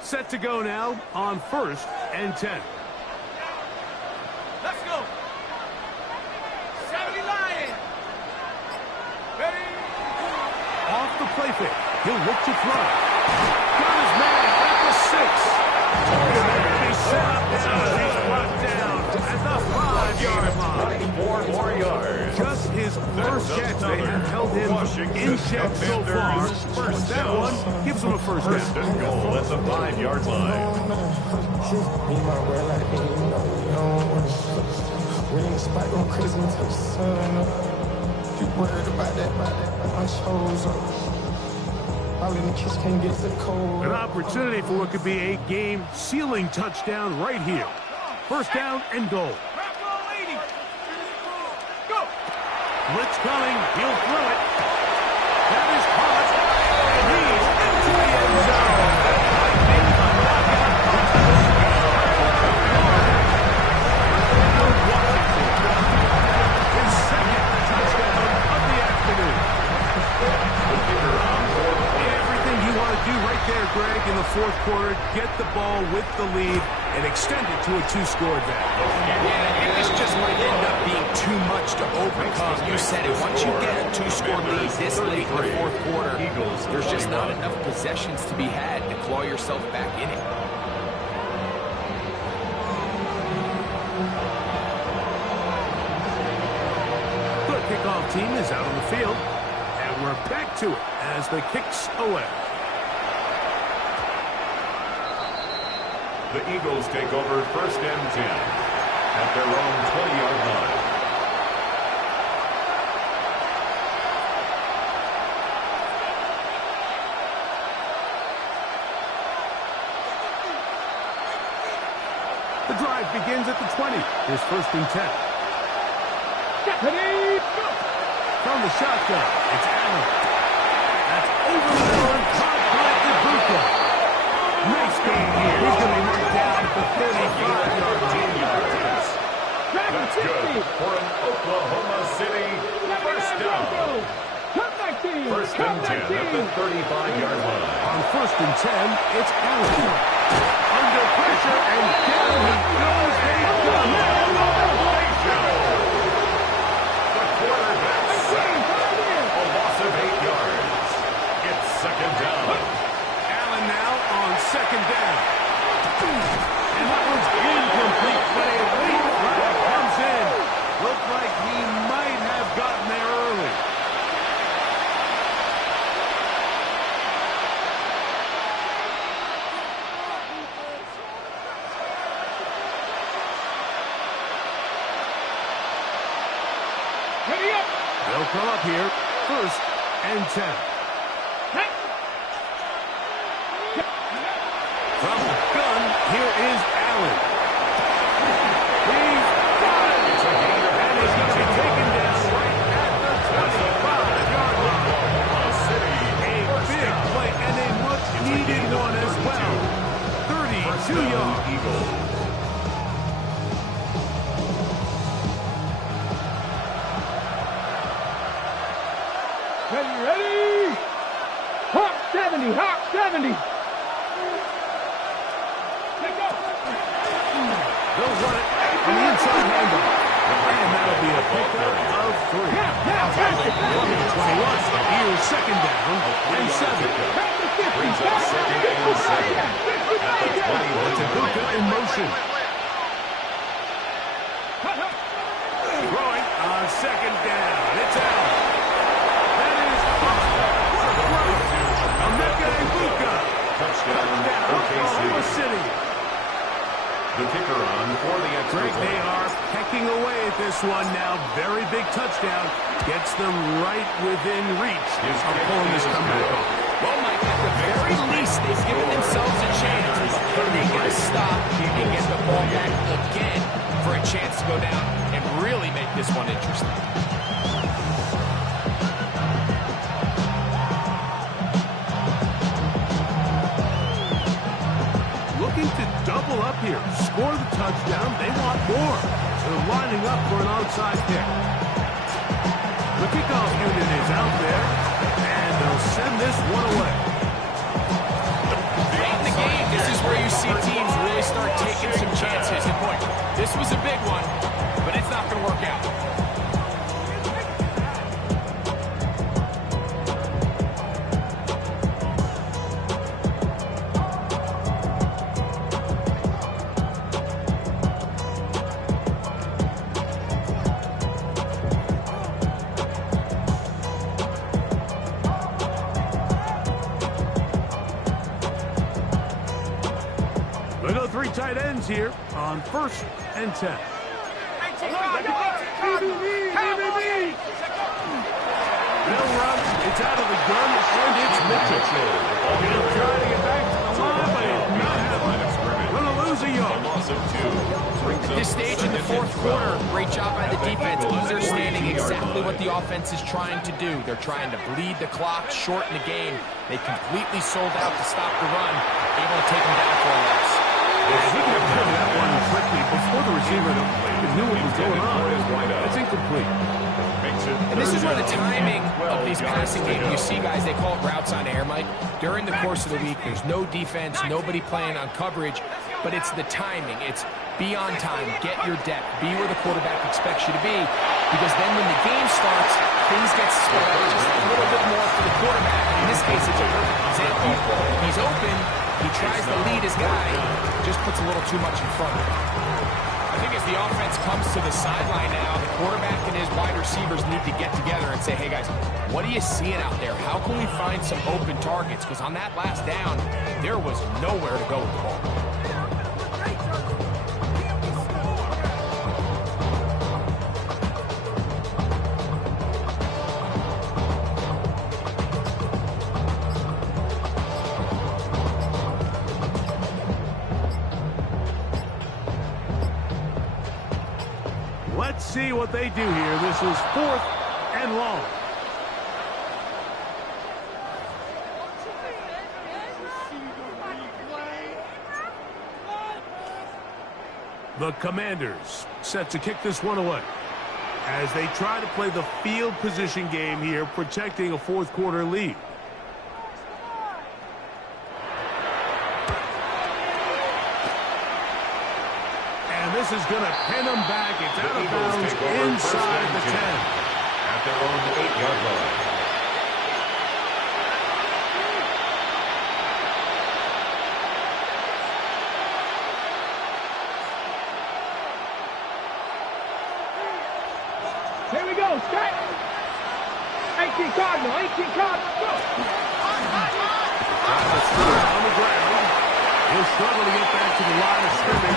Set to go now on 1st and 10. Let's go. 70 Lions. Ready? Off the play fake. He'll look to throw. Got his man at the 6. He's set up now. He's brought down at the 5-yard line. 4 more yards. Just his first catch. They have held him in check so far. That one gives him a first down. First and goal at the 5-yard line. An opportunity for what could be a game-sealing touchdown right here. First down and goal. Blitz coming. He'll throw it. That is caught. And he's into the end zone. His second touchdown of the afternoon. Everything you want to do right there, Greg, in the fourth quarter. Get the ball with the lead and extend it to a 2-score advantage. Yeah, and this just might end up being too much to overcome. You said it. Once you get a 2-score lead this late in the fourth quarter, there's just not enough possessions to be had to claw yourself back in it. The kickoff team is out on the field, and we're back to it as the kick's away. The Eagles take over 1st and 10 at their own 20-yard line. The drive begins at the 20. Here's 1st and 10. From the shotgun, it's Allen. That's over the middle and caught by Buka. Nice game here. He's going to be marked down at the 35-yard line. That's good for an Oklahoma City first down. 1st and 10 at the 35-yard line. On 1st and 10, it's Allen. Under pressure, and down he goes. They've done it. The quarterback sacked. A loss of 8 yards. It's 2nd down. Allen now on 2nd down. And that one's incomplete, but a late flag comes in. Looked like he might have gotten there early. They'll come up here, 1st and 10. From the gun, here is Allen. He's got it. It's a gainer, and he's going to be taken down right at the 25-yard line. A big play, and a much-needed one as well. 32 yards. Eagles. Ready? Hawk 70, Hawk 70. They'll run it on the inside handoff. And that'll be a pickup of 3. From the 21, here's 2nd down and 7. Brings up 2nd and 7 at the 21. Buka in motion. Throwing on 2nd down. It's out. That is Buka. Touchdown, Oklahoma OKC. City. The kicker on for the extra Greg, they point. are pecking away at this one now. Very big touchdown. Gets them right within reach of pulling this comeback off. Well, Mike, at the very least, they've given themselves a chance. But they got to stop and get the ball back again for a chance to go down and really make this one interesting. Looking to double up here. Score the touchdown. They want more. They're lining up for an onside kick. The kickoff unit is out there, and they'll send this one away. Late in the game, this is where you see teams really start taking some chances. And boy, this was a big one, but it's not going to work out. We go 3 tight ends here on 1st and 10. They'll run. It's out of the gun, and it's Mitchell. He'll try to get back to the line, but he'll not have it. Going to lose a yard. At this stage in the 4th quarter, great job by the defense, understanding exactly what the offense is trying to do. They're trying to bleed the clock, shorten the game. They completely sold out to stop the run, able to take them down for a loss. Yeah, he could have turned that one quickly before the receiver knew what was going on. It's incomplete. And this is where the timing of these passing games, you see guys, they call it routes on air, Mike. During the course of the week, there's no defense, nobody playing on coverage, but it's the timing. It's be on time, get your depth, be where the quarterback expects you to be, because then when the game starts, things get spread out just a little bit more for the quarterback. In this case, it's a perfect example. He's open, he tries to lead his guy, just puts a little too much in front of him. I think as the offense comes to the sideline now, the quarterback and his wide receivers need to get together and say, hey guys, what are you seeing out there? How can we find some open targets? Because on that last down, there was nowhere to go with the ball. Let's see what they do here. This is 4th and long. The Commanders set to kick this one away as they try to play the field position game here, protecting a 4th quarter lead. This is going to pin them back. It's out of bounds inside the 10. At their own 8-yard line. Here we go, set. 18 Cardinal, 18 Cardinal, go. On the ground. He'll struggle to get back to the line of scrimmage.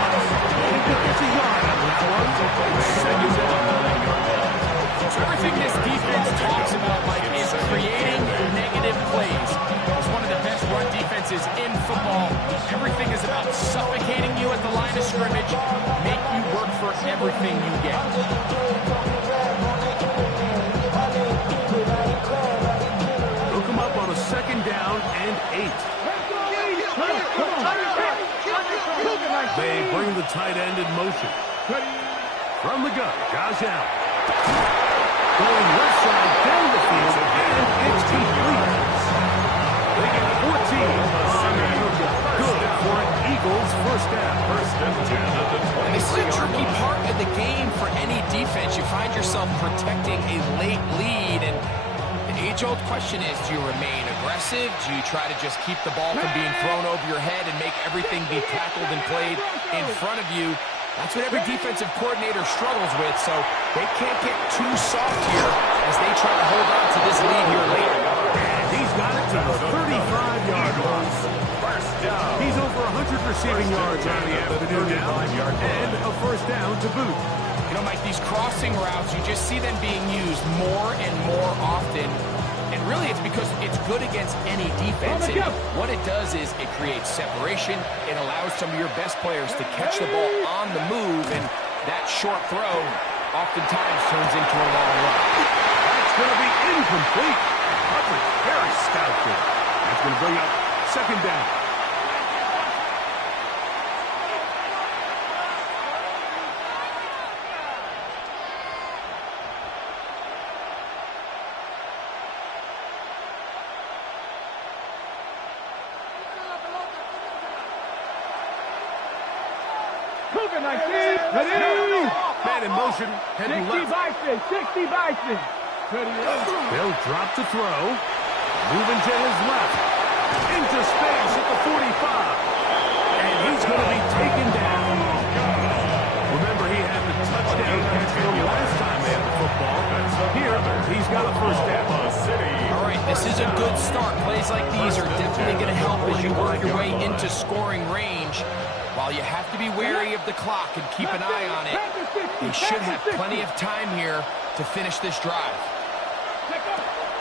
He gets a yard out of that one. Second down. So everything this defense talks about, Mike, is creating negative plays. It's one of the best run defenses in football. Everything is about suffocating you at the line of scrimmage, make you work for everything you get. They'll come up on a 2nd down and 8. They bring the tight end in motion. From the gun, Josh Allen. Going left side down the field, and it's complete. They get 14 on the good for an Eagles 1st down. 1st and 10 at the 20. This is a tricky part of the game for any defense. You find yourself protecting a late lead, and the age-old question is, do you remain aggressive? Do you try to just keep the ball from being thrown over your head and make everything be tackled and played in front of you? That's what every defensive coordinator struggles with, so they can't get too soft here as they try to hold on to this lead here later. And he's got it to the 35-yard line. He's over 100 receiving yards on the afternoon now, and a 1st down to boot. You know, Mike, these crossing routes, you just see them being used more and more often. And really, it's because it's good against any defense. And what it does is it creates separation. It allows some of your best players to catch the ball on the move. And that short throw oftentimes turns into a long run. That's going to be incomplete. Coverage very stout there. That's going to bring up second down. Cougar 19, ready? Man in motion, heading 60 left. Bison, 60 Bison. Ready, They'll drop to throw. Moving to his left. Into space at the 45. And he's going to be taken down. Remember, he had the touchdown catch from last time they had the football. Here, he's got a first down. All right, this is a good start. Plays like these are definitely going to help as you work your way into scoring range. While you have to be wary of the clock and keep an eye on it, they should have plenty of time here to finish this drive.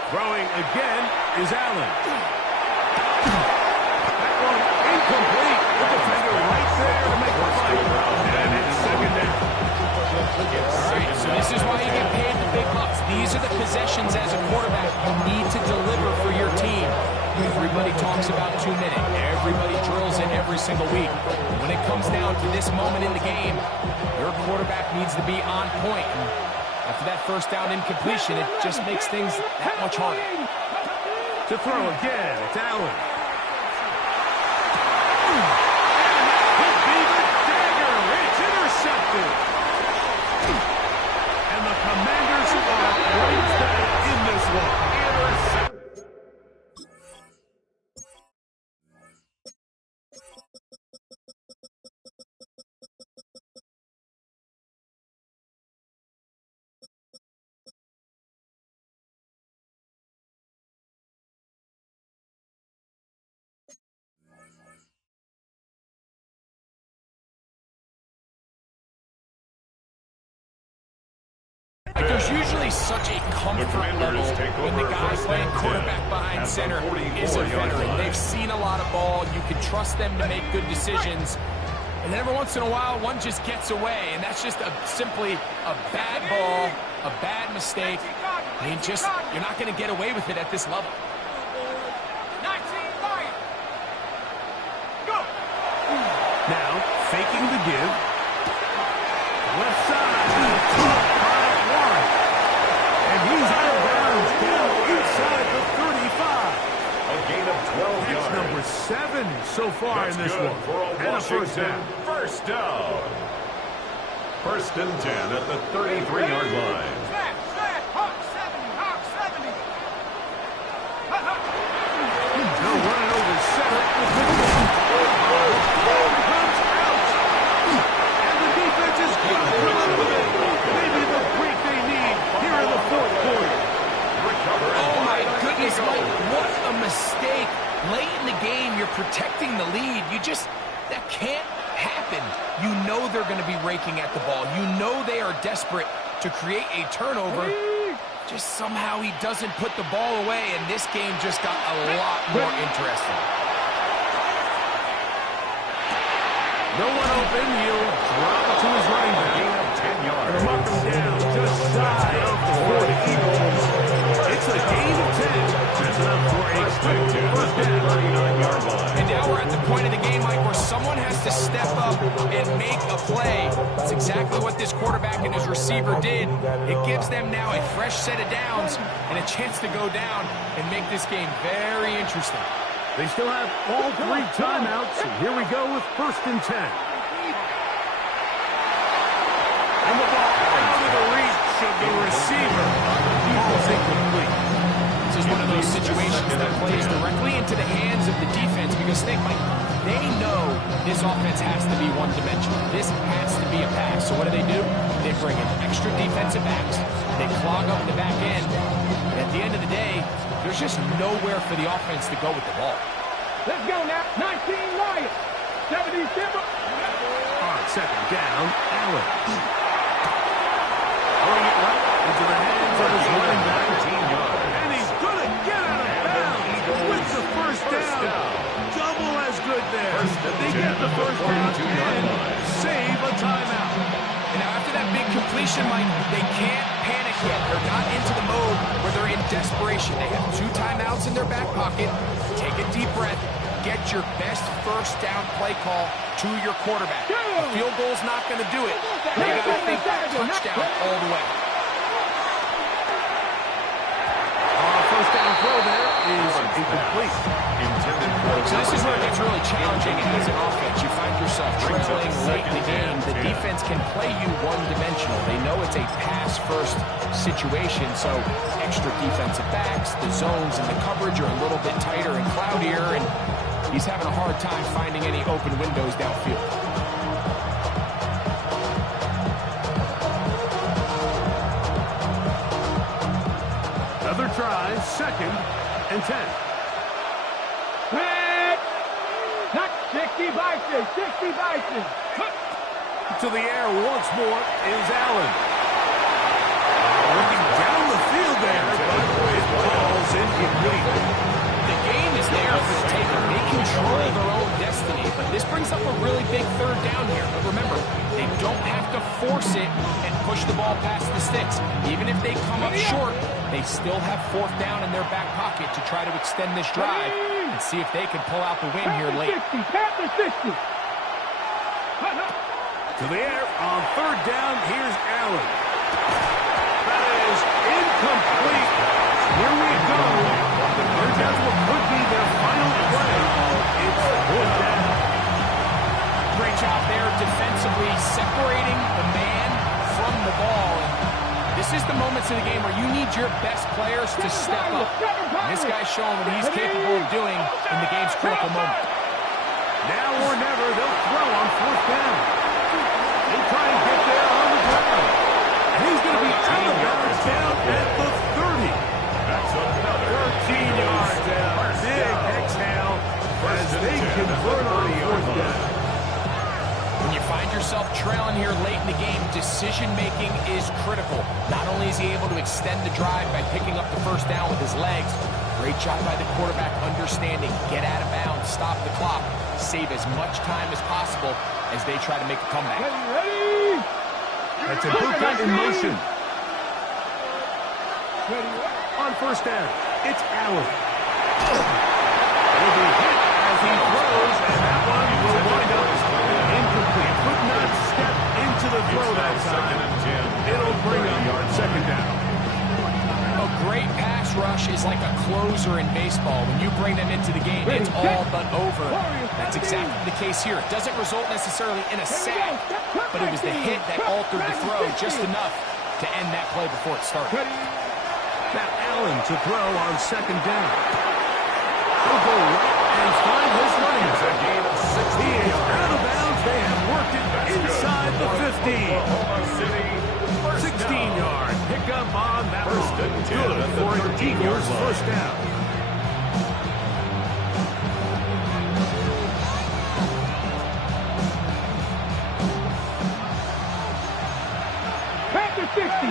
Throwing again is Allen. That one incomplete. The defender right there to make the fight. And it's second down. All right, so this is why you get paid the big bucks. These are the possessions as a quarterback you need to deliver for your team. Everybody talks about 2 minutes. Everybody drills it every single week. When it comes down to this moment in the game, your quarterback needs to be on point. And after that first down incompletion, it just makes things that much harder. To throw again, it's Allen. Could be the dagger. It's intercepted. And the Commanders are right back in this one. Intercepted. There's usually such a comfort level when the guy playing quarterback behind center is a veteran. They've seen a lot of ball. You can trust them to make good decisions. And then every once in a while, one just gets away, and that's just simply a bad ball, a bad mistake. I mean, you're not going to get away with it at this level. 19, fire. Go. Now, faking the give. Left side. And he's out of bounds down inside the 35. A gain of 12 yards. That's number 7 so far That's in this good one. for a And a first Washington down. first down. First and 10 at the 33-yard line. Snap, Hawk 70. No running over center. Comes out. And the defense is going to come up with it. Maybe the break they need here in the fourth quarter. Oh, my goodness, Mike, what a mistake. Late in the game, you're protecting the lead. That can't happen. You know they're going to be raking at the ball. You know they are desperate to create a turnover. Just somehow he doesn't put the ball away, and this game just got a lot more interesting. No one open. He'll drop to his running back. Gain of 10 yards. And mark him down just shy of the 40 Eagles. It's a gain of 10. That's enough for a quick first down. 39-yard line. And now we're at the point of the game, Mike, where someone has to step up and make a play. That's exactly what this quarterback and his receiver did. It gives them now a fresh set of downs and a chance to go down and make this game very interesting. They still have all 3 timeouts. And here we go with first and 10. And the ball out of the reach of the receiver. Ball's incomplete. This is one of those situations that plays directly into the hands of the defense because think, Mike, they know this offense has to be one-dimensional. This has to be a pass. So what do? They bring in extra defensive backs. They clog up the back end. And at the end of the day, there's just nowhere for the offense to go with the ball. Let's go now. 19 Lions. 70 Simba. On second down, Allen. Throwing it right into the hands of his running back. 19 yards. And he's going to get out of bounds with the first down. Double as good there. They get the first down and save a timeout. And now mentioned, Mike, they can't panic yet. They're not into the mode where they're in desperation. They have 2 timeouts in their back pocket. Take a deep breath. Get your best first down play call to your quarterback. A field goal's not going to do it. They got to think touchdown all the way. First down throw there is incomplete. So this is where it gets really challenging as an offense. You find yourself trailing late in the game. The defense can play you one-dimensional. They know it's a pass-first situation, so extra defensive backs, the zones and the coverage are a little bit tighter and cloudier, and he's having a hard time finding any open windows downfield. Another try, 2nd and 10. Not 60 Bison, 60 Bison. To the air once more is Allen. Looking down the field there, but it falls incomplete. The game is there for the taking. They control their own destiny, but this brings up a really big 3rd down here. But remember, they don't have to force it and push the ball past the sticks. Even if they come up short, they still have 4th down in their back pocket to try to extend this drive and see if they can pull out the win here late. 60. To the air on 3rd down, here's Allen. That is incomplete. Here we go. They're down to what could be their final play. It's 4th down. Great job there defensively, separating the man from the ball. And this is the moments of the game where you need your best players to step up. And this guy's showing what he's capable of doing in the game's critical moment. Now or never, they'll throw on 4th down. They try and get there on the ground. And he's going to be out of bounds down at the 30. That's another 13 yards down. Big exhale as they convert on 4th down. When you find yourself trailing here late in the game, decision-making is critical. Not only is he able to extend the drive by picking up the 1st down with his legs, great job by the quarterback understanding, get out of bounds, stop the clock, save as much time as possible as they try to make a comeback. Ready? That's a Buka in motion. On 1st down, it's Allen. Will be hit as he throws, and that one will wind up incomplete. Could not step into the throw that time. It'll bring up 2nd down. A great pass rush is like a closer in baseball. When you bring them into the game, it's all but over. That's exactly the case here. It doesn't result necessarily in a sack, but it was the hit that altered the throw just enough to end that play before it started. Now Allen to throw on 2nd down. He'll go right and find his running back. He is out of bounds. They have worked it inside the 50. 16-yard pickup on that one. Good for an Eagles 1st down. Panther 60.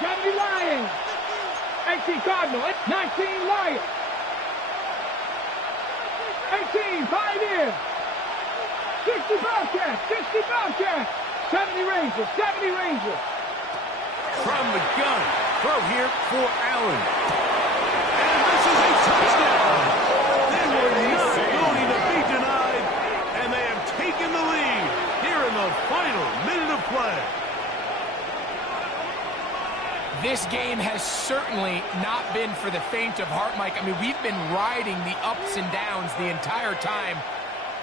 70 Lions. 18 Cardinal. 19 Lions. 18 Pioneers. 60 Bobcats. 70 Rangers. From the gun, throw here for Allen. And this is a touchdown. They were not going to be denied, and they have taken the lead here in the final minute of play. This game has certainly not been for the faint of heart, Mike. I mean, we've been riding the ups and downs the entire time.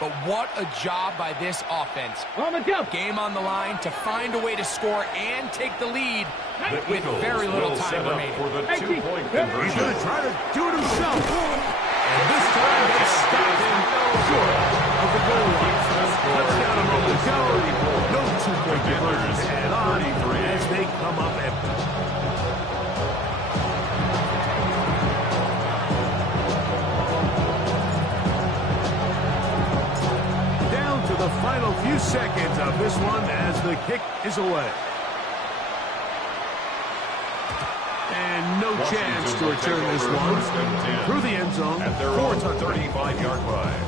But what a job by this offense. On the jump. Game on the line to find a way to score and take the lead with very little time remaining. For the 2-point He's conversion. going to try to do it himself. And this time they stop him short of the goal line. Touchdown a moment ago. No 2-point conversion to add on as they come up empty. The final few seconds of this one as the kick is away. And no chance to return this one through the end zone At their for own a touchdown. 35-yard line.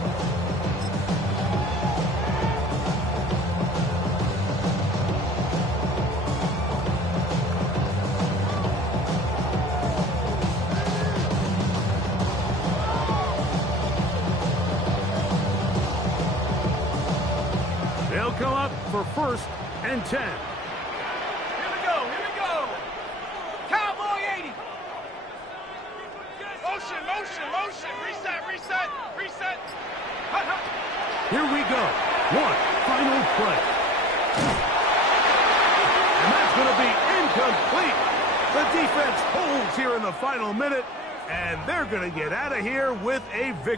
for 1st and 10. Here we go. Here we go. Cowboy 80. Motion, motion, motion. Reset, reset, reset. Hut, hut. Here we go. One final play. And that's going to be incomplete. The defense holds here in the final minute, and they're going to get out of here with a victory.